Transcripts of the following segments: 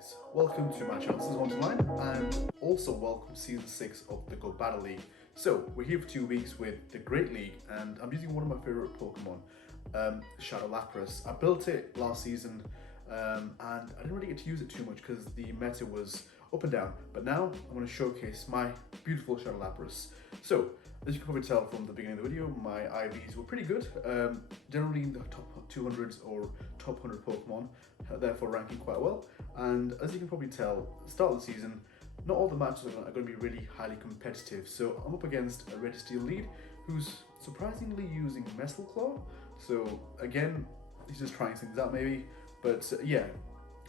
guys, welcome to my channel. This is Untitled and also welcome to season 6 of the Go Battle League. So we're here for 2 weeks with the Great League and I'm using one of my favorite Pokemon, Shadow Lapras. I built it last season and I didn't really get to use it too much because the meta was up and down, but now I'm going to showcase my beautiful Shadow Lapras. So as you can probably tell from the beginning of the video, my IVs were pretty good, generally in the top 200s or top 100 Pokemon, therefore ranking quite well. And as you can probably tell, at the start of the season, not all the matches are going to be really highly competitive. So I'm up against a Red Steel lead who's surprisingly using Metal Claw. So again, he's just trying things out maybe, but yeah.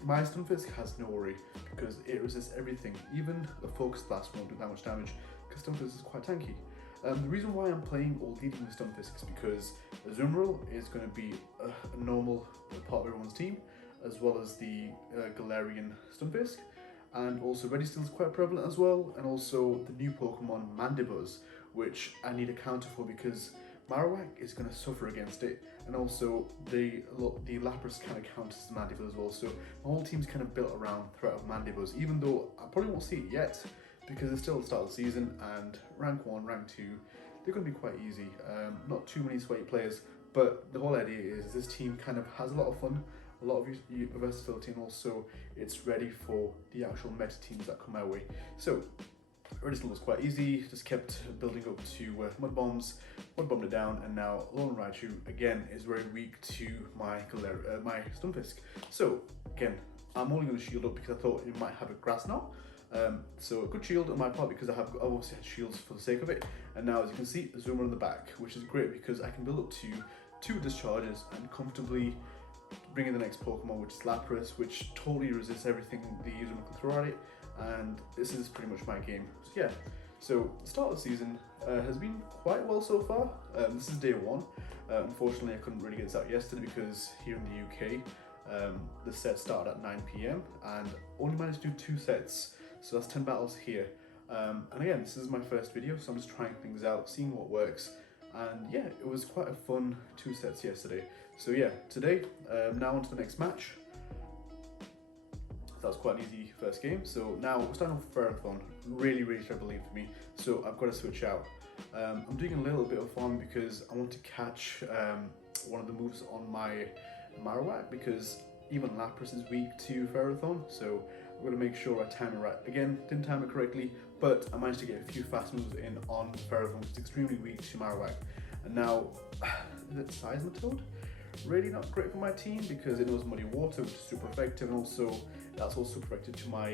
My Stunfisk has no worry because it resists everything, even the Focus Blast won't do that much damage because Stunfisk is quite tanky. The reason why I'm playing or leading with Stunfisk is because Azumarill is going to be a normal part of everyone's team, as well as the Galarian Stunfisk, and also Ready Steel is quite prevalent as well, and also the new Pokemon Mandibuzz, which I need a counter for because Marowak is going to suffer against it, and also the Lapras kind of counters Mandibuzz as well. So my whole team's kind of built around threat of Mandibuzz, even though I probably won't see it yet because it's still the start of the season and rank 1, rank 2, they're going to be quite easy. Not too many sweaty players, but the whole idea is this team kind of has a lot of fun, a lot of versatility, and also it's ready for the actual meta teams that come our way. So Ready Steel was quite easy, just kept building up to Mud Bombs it down, and now Alolan Raichu again is very weak to my Stunfisk. So again, I'm only going to shield up because I thought it might have a Grass Knot. So a good shield on my part because I've obviously had shields for the sake of it, and now as you can see, Zoomer on the back, which is great because I can build up to 2 discharges and comfortably bring in the next Pokemon, which is Lapras, which totally resists everything the user can throw at it, and this is pretty much my game. So yeah, so the start of the season has been quite well so far. This is day 1. Unfortunately, I couldn't really get this out yesterday because here in the UK, the set started at 9 PM and only managed to do 2 sets. So that's 10 battles here. And again, this is my first video, so I'm just trying things out, seeing what works. And yeah, it was quite a fun 2 sets yesterday. So yeah, today, now on to the next match. That was quite an easy first game. So now we're starting off with Ferrothorn. Really terrible lead for me. So I've got to switch out. I'm doing a little bit of farm because I want to catch one of the moves on my Marowak because even Lapras is weak to Ferrothorn. So I'm going to make sure I time it right. Again, didn't time it correctly, but I managed to get a few fast moves in on Ferrothorn, which is extremely weak to Marowak. And now, is it Seismitoad? Really not great for my team because it knows Muddy Water, which is super effective, and also that's also super effective to my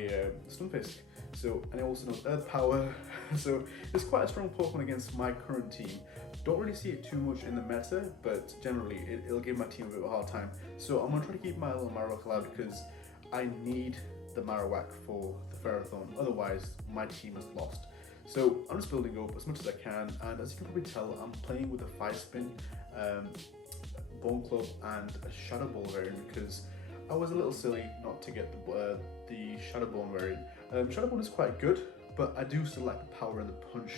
Stunfisk. So, and it also knows Earth Power. So it's quite a strong Pokemon against my current team. Don't really see it too much in the meta, but generally it'll give my team a bit of a hard time. So I'm going to try to keep my little Marowak alive because I need the Marowak for the Ferrothorn, otherwise my team is lost. So I'm just building up as much as I can, and as you can probably tell, I'm playing with a 5-spin, Bone Club and a Shadow Ball variant because I was a little silly not to get the Shadow Ball variant. Shadow Ball is quite good, but I do still like the power and the punch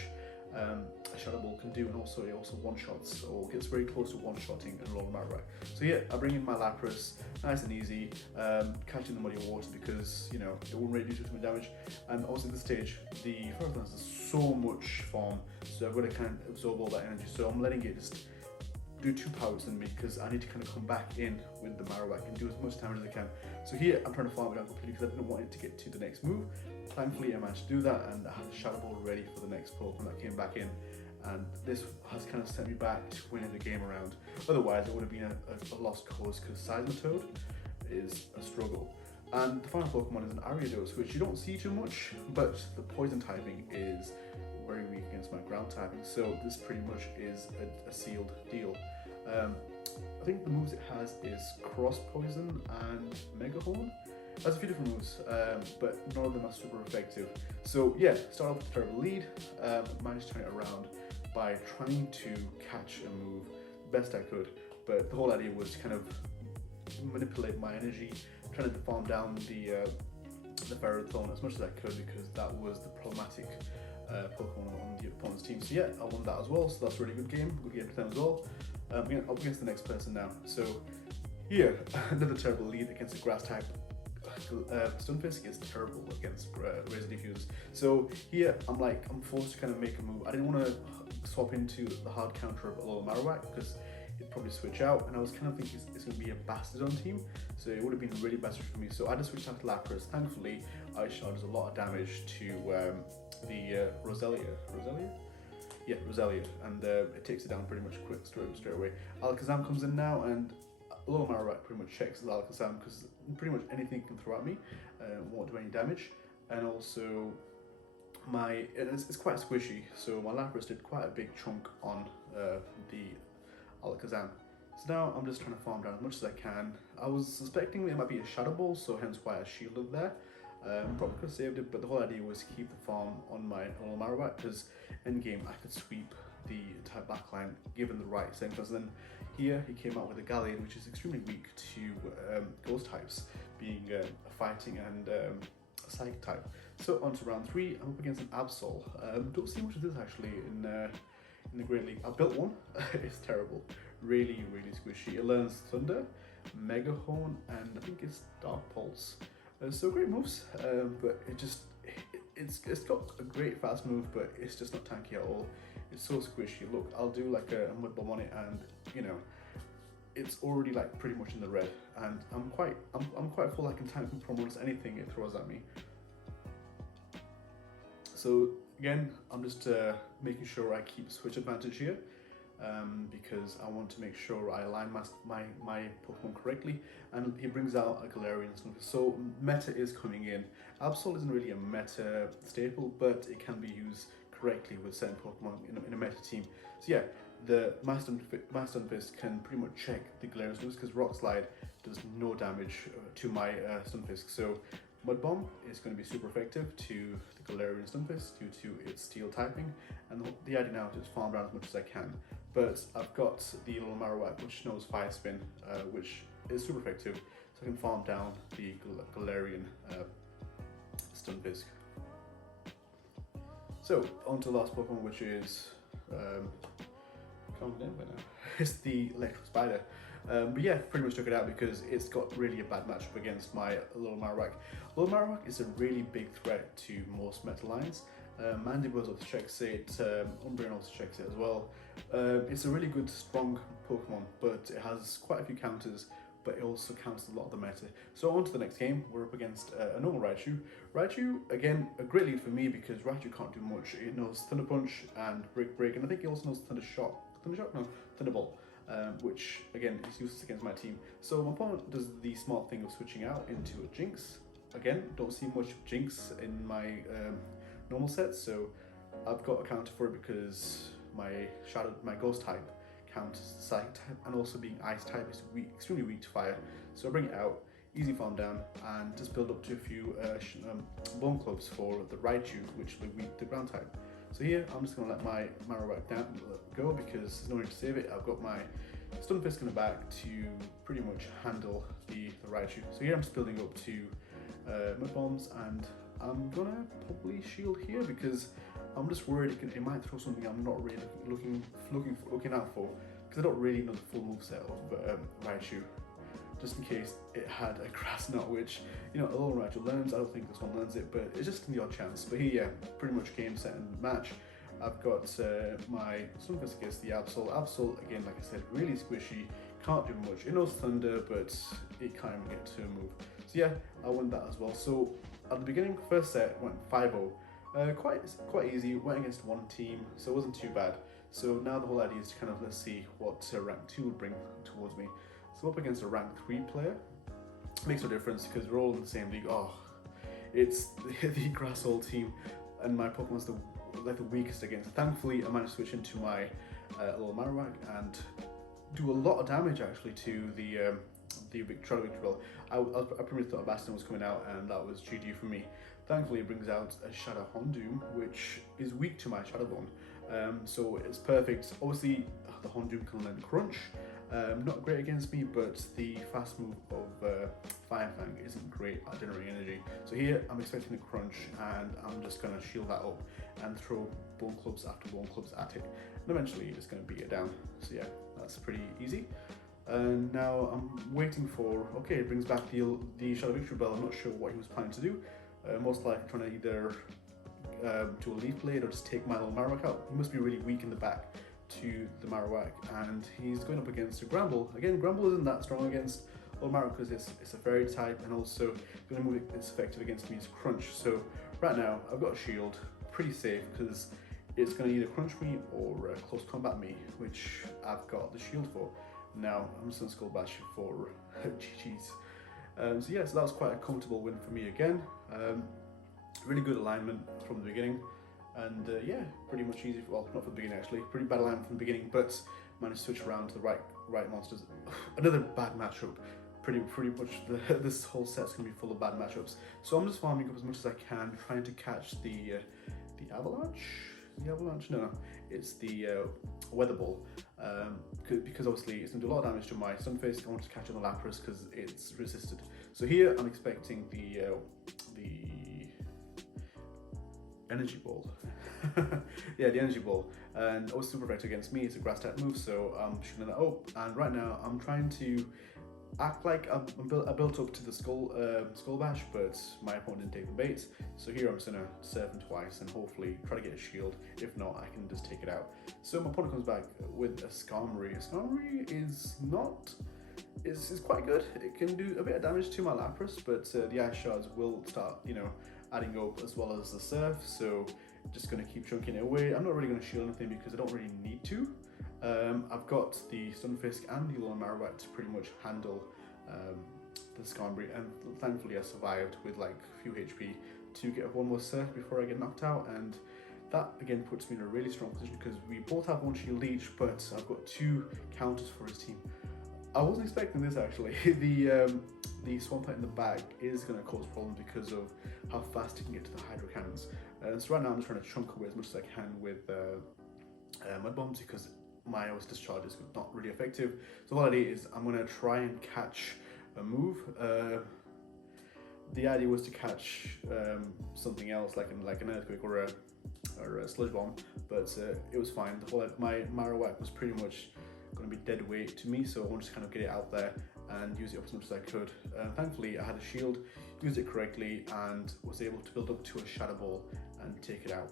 a Shadow Ball can do, and also it also one-shots or gets very close to one-shotting a Alolan Marowak. So yeah, I bring in my Lapras, nice and easy, catching the Muddy Water because, you know, it won't really do too much damage. And also at this stage, the Ferrothorn has so much farm, so I've got to kind of absorb all that energy. So I'm letting it just do 2 powers on me because I need to kind of come back in with the Marowak and do as much damage as I can. So here I'm trying to farm it out completely because I didn't want it to get to the next move. Thankfully I managed to do that, and I had a Shadow Ball ready for the next Pokemon that came back in, and this has kind of sent me back to winning the game around. Otherwise it would have been a lost cause because Seismitoad is a struggle. And the final Pokemon is an Ariados, which you don't see too much, but the poison typing is very weak against my ground typing, so this pretty much is a sealed deal. I think the moves it has is Cross Poison and Mega Horn. It has a few different moves, but none of them are super effective. So yeah, start off with a terrible lead, managed to turn it around by trying to catch a move best I could, but the whole idea was to kind of manipulate my energy, trying to farm down the Ferrothorn as much as I could because that was the problematic Pokemon on the opponent's team. So yeah, I won that as well, so that's a really good game for them as well. Up against the next person now. So here, another terrible lead against a grass type. Stunfisk is terrible against Razor Diffuse. So here I'm forced to kind of make a move. I didn't want to swap into the hard counter of a little Marowak because it'd probably switch out, and I was kind of thinking it's going to be a Bastardon team, so it would have been really bad for me. So I just switched out to Lapras. Thankfully, Ice Shard does a lot of damage to the Roselia. Yeah, Roselia, and it takes it down pretty much quick straight away. Alakazam comes in now, and a little Marowak pretty much checks the Alakazam because pretty much anything can throw at me won't do any damage. And also it's quite squishy, so my Lapras did quite a big chunk on the Alakazam. So now I'm just trying to farm down as much as I can. I was suspecting it might be a Shadow Ball, so hence why I shielded there. Probably could have saved it, but the whole idea was to keep the farm on my little Marowak because endgame I could sweep the entire backline given the right sentence. Then here he came out with a Galleon, which is extremely weak to ghost types, being a fighting and a psychic type. So on to round 3, I'm up against an Absol. Don't see much of this actually in the Great League. I built one. It's terrible, really squishy. It learns Thunder, Mega Horn, and I think it's Dark Pulse. So great moves, but it's got a great fast move, but it's just not tanky at all. It's so squishy. Look, I'll do like a Mud Bomb on it, and you know, it's already like pretty much in the red, and I'm quite full. I can tank from almost anything it throws at me. So again, I'm just making sure I keep switch advantage here, because I want to make sure I align my Pokemon correctly. And he brings out a Galarian Stunfisk. So meta is coming in. Absol isn't really a meta staple, but it can be used correctly with certain Pokemon in a meta team. So yeah, my Stunfisk can pretty much check the Galarian Stunfisk because Rock Slide does no damage to my Stunfisk. So Mud Bomb is going to be super effective to the Galarian Stunfisk due to its steel typing, and the idea now is to farm around as much as I can. But I've got the little Marowak, which knows Fire Spin, which is super effective, so I can farm down the Galarian Stunfisk. So on to the last Pokemon, which is calm down by now. It's the Electric Spider. But yeah, pretty much took it out because it's got really a bad matchup against my little Marowak. Little Marowak is a really big threat to most meta lines. Mandibles also checks it, Umbreon also checks it as well. It's a really good, strong Pokemon, but it has quite a few counters, but it also counters a lot of the meta. So on to the next game, we're up against a normal Raichu. Raichu, again, a great lead for me because Raichu can't do much. It knows Thunder Punch and Break, and I think it also knows Thunder Shock? No, Thunderbolt. Which again is useless against my team. So my opponent does the smart thing of switching out into a Jinx. Again, don't see much Jinx in my normal set, so I've got a counter for it because my Ghost type counters the Psychic type, and also being Ice type is extremely weak to fire. So I bring it out, easy farm down, and just build up to a few Bone Clubs for the Raichu, which will be weak to Ground type. So here, I'm just going to let my Marowak go because there's no need to save it. I've got my Stunfisk in the back to pretty much handle the Raichu. So here I'm just building up to Mud Bombs, and I'm going to probably shield here because I'm just worried it might throw something I'm not really looking out for, because I don't really know the full moveset of Raichu. Just in case it had a Grass Knot, which, you know, a little Raichu learns. I don't think this one learns it, but it's just in the odd chance. But here, yeah, pretty much game, set, and match. I've got my Stunfisk against the Absol. Absol, again, like I said, really squishy, can't do much. It knows Thunder, but it can't even get to a move. So yeah, I won that as well. So at the beginning, first set, went 5-0. Quite easy, went against one team, so it wasn't too bad. So now the whole idea is to kind of, let's see what rank 2 would bring towards me. So up against a rank 3 player, makes no difference because we're all in the same league. Oh, it's the Grass Hole team, and my Pokemon's the weakest against. Thankfully, I managed to switch into my little Marowak and do a lot of damage actually to the Shadow Victory. I pretty much thought a Bastion was coming out, and that was GG for me. Thankfully, it brings out a Shadow Houndoom, which is weak to my Shadow Bone, so it's perfect. Obviously, the Houndoom can learn Crunch. Not great against me, but the fast move of Fire Fang isn't great at generating energy. So here I'm expecting a Crunch, and I'm just going to shield that up and throw Bone Clubs after Bone Clubs at it. And eventually it's going to beat it down. So yeah, that's pretty easy. And now I'm waiting for, okay, it brings back the Shadow Victory Bell. I'm not sure what he was planning to do. Most likely trying to either do a Leaf Blade or just take my little Marowak out. He must be really weak in the back to the Marowak, and he's going up against a Gramble. Again, Gramble isn't that strong against little Marowak because it's a fairy type, and also the only move it's effective against me is Crunch. So right now I've got a shield, pretty safe because it's going to either crunch me or close combat me, which I've got the shield for. Now I'm just going to Skull Bash for GG's. So yeah, so that was quite a comfortable win for me again. Really good alignment from the beginning, and yeah, pretty much easy. Well, not from the beginning actually. Pretty bad alignment from the beginning, but managed to switch around to the right monsters. Another bad matchup. Pretty much this whole set's gonna be full of bad matchups. So I'm just farming up as much as I can, trying to catch the avalanche. The avalanche? No, it's the weather ball. Because obviously it's gonna do a lot of damage to my Stunfisk. I want to catch on the Lapras because it's resisted. So here I'm expecting the energy ball. Yeah, the energy ball. And also super effective against me. It's a grass type move, so I'm shooting that up. And right now I'm trying to act like I built up to the skull bash, but my opponent didn't take the bait. So here I'm just gonna serve him twice and hopefully try to get a shield. If not, I can just take it out. So my opponent comes back with a Skarmory. A Skarmory is quite good. It can do a bit of damage to my Lapras, but the Ice Shards will start, adding up as well as the Surf. So just gonna keep chunking it away. I'm not really gonna shield anything because I don't really need to. I've got the Stunfisk and the little Marowak to pretty much handle the Skarmory, and thankfully I survived with like a few HP to get one more Surf before I get knocked out, and that again puts me in a really strong position because we both have one shield each, but I've got 2 counters for his team. I wasn't expecting this actually. The Swampert in the back is going to cause problems because of how fast he can get to the Hydro Cannons. So right now I'm just trying to chunk away as much as I can with Mud Bombs because my OS discharge is not really effective. So what I do is I'm going to try and catch a move. The idea was to catch something else like an Earthquake or a Sludge Bomb, but it was fine. My Marowak was pretty much going to be dead weight to me, so I wanted to kind of get it out there and use it up as much as I could. Thankfully I had a shield, used it correctly, and was able to build up to a Shadow Ball and take it out.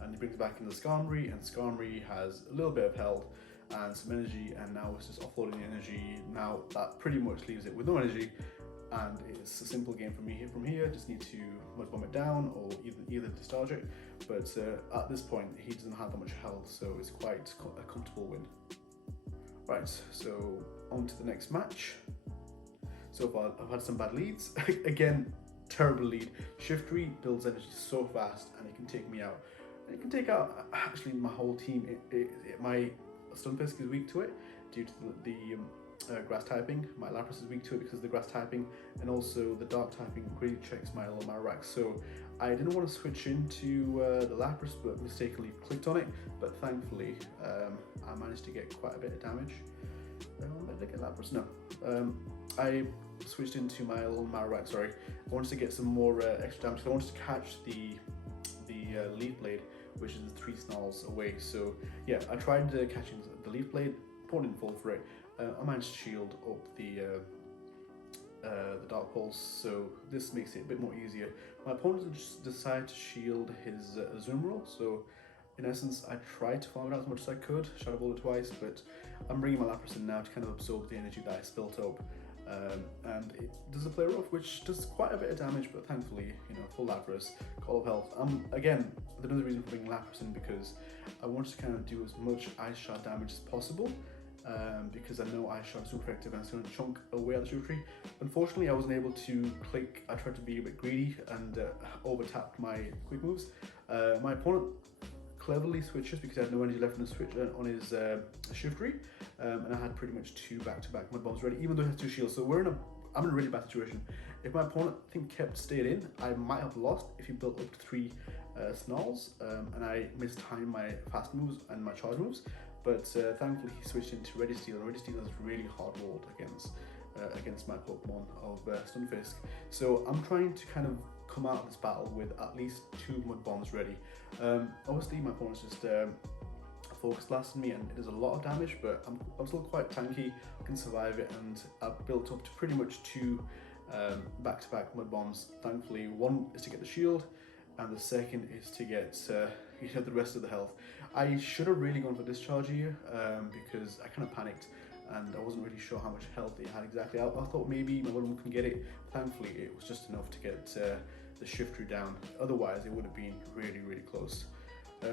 And he brings back in the Skarmory, and Skarmory has a little bit of health and some energy, and now it's just offloading the energy. Now that pretty much leaves it with no energy, and it's a simple game for me here. From here, just need to Mud Bomb it down or either discharge it. But at this point, he doesn't have that much health, so it's quite a comfortable win. Right, so on to the next match. So far, I've had some bad leads. Again, terrible lead. Shiftry builds energy so fast, and it can take me out. And it can take out actually my whole team. My Stunfisk is weak to it due to the grass typing. My Lapras is weak to it because of the grass typing, and also the dark typing really checks my little Marowak. So I didn't want to switch into the Lapras, but mistakenly clicked on it. But thankfully, I managed to get quite a bit of damage. Did I get Lapras? No. I switched into my little Marowak. Sorry, I wanted to get some more extra damage. I wanted to catch the Leaf Blade, which is 3 snarls away. So yeah, I tried catching the Leaf Blade. Opponent didn't fall for it. I managed to shield up the Dark Pulse, so this makes it a bit more easier. My opponent just decided to shield his Azumarill, so in essence I tried to farm it out as much as I could, Shadow Ball it twice, but I'm bringing my Lapras in now to kind of absorb the energy that I spilt up. And it does a play rough, which does quite a bit of damage, but thankfully, full Lapras, Call of Health. Again, another reason for bringing Lapras in because I wanted to kind of do as much Ice Shard damage as possible, because I know Ice Shard is super effective and it's going to chunk away at the Shiftry. Unfortunately, I wasn't able to click. I tried to be a bit greedy and over-tapped my quick moves. My opponent cleverly switches because I had no energy left on his switch on his Shiftry, and I had pretty much 2 back-to-back Mud Bombs ready, even though he has 2 shields. So I'm in a really bad situation. If my opponent stayed in, I might have lost if he built up to 3 Snarls, and I mistimed my fast moves and my charge moves. But thankfully he switched into Ready Steel, and Ready Steel is really hard rolled against my Pokemon of Stunfisk. So I'm trying to kind of come out of this battle with at least 2 Mud Bombs ready. Obviously my opponent's just focus blast on me, and it does a lot of damage, but I'm still quite tanky, I can survive it, and I've built up to pretty much 2 back-to-back mud bombs. Thankfully, one is to get the shield, and the second is to get the rest of the health. I should have really gone for discharge here because I kind of panicked and I wasn't really sure how much health it had exactly. I thought maybe my mud bomb can get it. Thankfully, it was just enough to get the shift down. Otherwise, it would have been really, really close.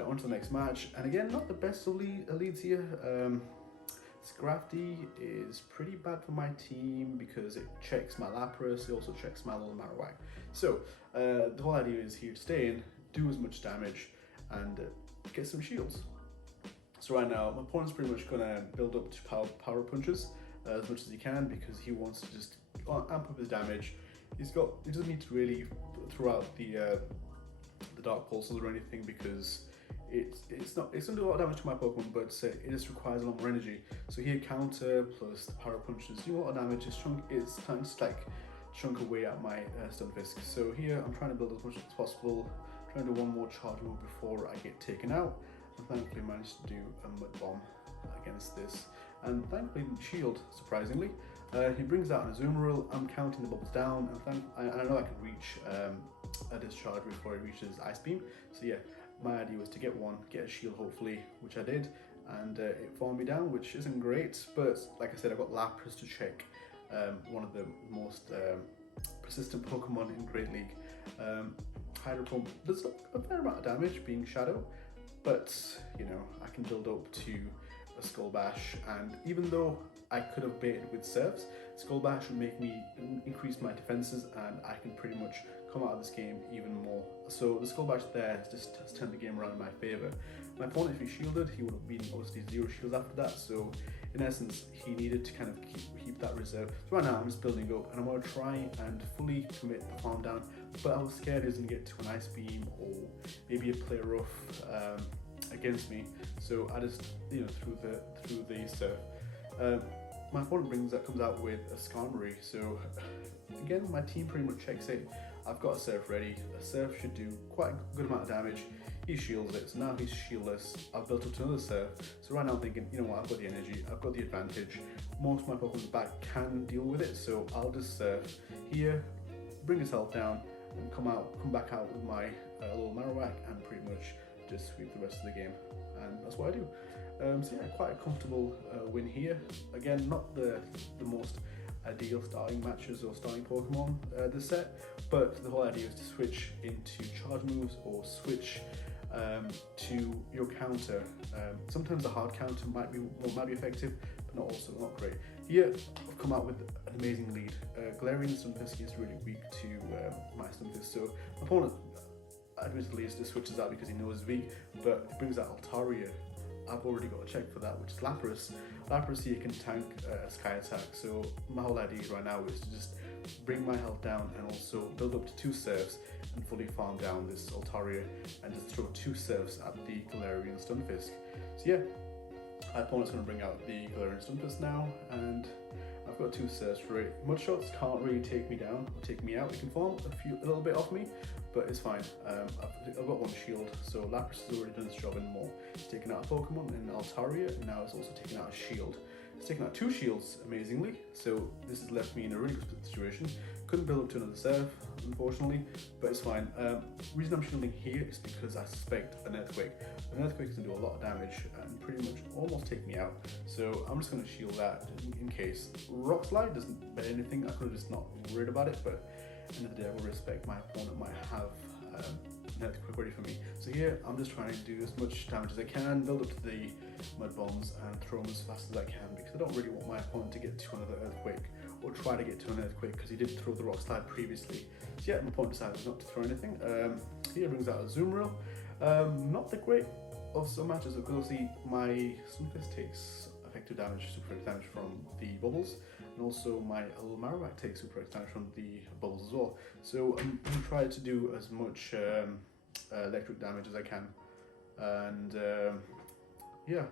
On to the next match, and again, not the best of leads here. Scrafty is pretty bad for my team because it checks my Lapras, it also checks my little Marowak. So the whole idea is here to stay in, do as much damage, and get some shields. So right now, my opponent's pretty much going to build up to power punches as much as he can because he wants to just amp up his damage. He doesn't need to really throw out the dark pulses or anything because it's going to do a lot of damage to my Pokemon, but it just requires a lot more energy. So here, counter plus the power punches do a lot of damage. It's trying to like chunk away at my Stunfisk. So here, I'm trying to build as much as possible, trying to do one more charge move before I get taken out, and thankfully managed to do a mud bomb against this, and thankfully didn't shield, surprisingly. He brings out an Azumarill. I'm counting the bubbles down, and I know I can reach a discharge before it reaches Ice Beam. So yeah, my idea was to get a shield hopefully, which I did, and it farmed me down, which isn't great, but like I said, I got Lapras to check one of the most persistent Pokemon in Great League. Hydro Pump does a fair amount of damage being Shadow, but you know, I can build up to a Skull Bash, and even though I could have baited with Surfs, Skull Bash would make me increase my defenses, and I can pretty much come out of this game even more. So the Skull Bash there has turned the game around in my favour. My opponent, if he shielded, he would have been obviously 0 shields after that, so in essence he needed to kind of keep that reserve. So right now I'm just building up, and I'm going to try and fully commit the farm down, but I was scared it was going to get to an Ice Beam or maybe a Play Rough against me, so I just, you know, through the Surf. My opponent comes out with a Skarmory, so again, my team pretty much checks it. I've got a Surf ready. A Surf should do quite a good amount of damage. He shields it, so now he's shieldless. I've built up to another Surf, so right now I'm thinking, you know what, I've got the energy, I've got the advantage. Most of my Pokemon's back can deal with it, so I'll just Surf here, bring his health down, and come back out with my little Marowak, and pretty much just sweep the rest of the game. And that's what I do. So yeah, quite a comfortable win here. Again, not the most ideal starting matches or starting Pokemon this set, but the whole idea is to switch into charge moves or switch to your counter. Sometimes the hard counter might be effective, but not great. Here, I've come out with an amazing lead. Galarian Stunfisk is really weak to my Stunfisk, so my opponent admittedly just switches out because he knows it's weak, but it brings out Altaria. I've already got a check for that, which is Lapras. Lapras here can tank Sky Attack, so my whole idea right now is to just bring my health down and also build up to 2 Surfs and fully farm down this Altaria and just throw 2 Surfs at the Galarian Stunfisk. So yeah, my opponent's going to bring out the Galarian Stunfisk now, and I've got 2 Surfs for it. Mudshots can't really take me down or take me out. It can farm a little bit off me, but it's fine. I've got 1 shield, so Lapras has already done its job and more. It's taken out a Pokemon in Altaria, and now it's also taken out a shield. It's taken out 2 shields, amazingly, so this has left me in a really good situation. Couldn't build up to another Surf, unfortunately, but it's fine. The reason I'm shielding here is because I suspect an Earthquake. An Earthquake can do a lot of damage and pretty much almost take me out, so I'm just going to shield that in case. Rock Slide doesn't bet anything. I could have just not worried about it, but at the end of the day, I will respect my opponent might have an Earthquake ready for me. So here, I'm just trying to do as much damage as I can, build up to the Mud Bombs and throw them as fast as I can, because I don't really want my opponent to get to another Earthquake or try to get to an Earthquake, because he did throw the Rock Slide previously. So yeah, my opponent decided not to throw anything. Here brings out a Azumarill. Not the great of some matches, because obviously my Stunfisk takes effective damage, super effective damage from the bubbles, and also my little Marowak takes super effective damage from the bubbles as well. So I'm going to try to do as much electric damage as I can, and yeah,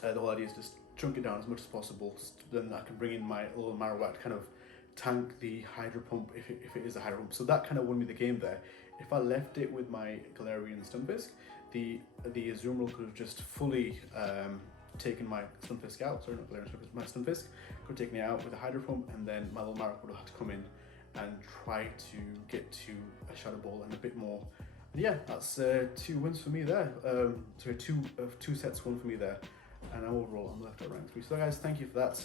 the whole idea is just chunk it down as much as possible, so then I can bring in my little Marowak to kind of tank the Hydro Pump if it is a Hydro Pump. So that kind of won me the game there. If I left it with my Galarian Stunfisk, the Azumarill could have just fully taken my Stunfisk out. Sorry, not Galarian Stunfisk, my Stunfisk could have taken it out with a Hydro Pump, and then my little Marek would have had to come in and try to get to a Shadow Ball and a bit more. And yeah, that's 2 wins for me there. Sorry, two sets won for me there. And overall, I'm left at rank 3. So guys, thank you for that.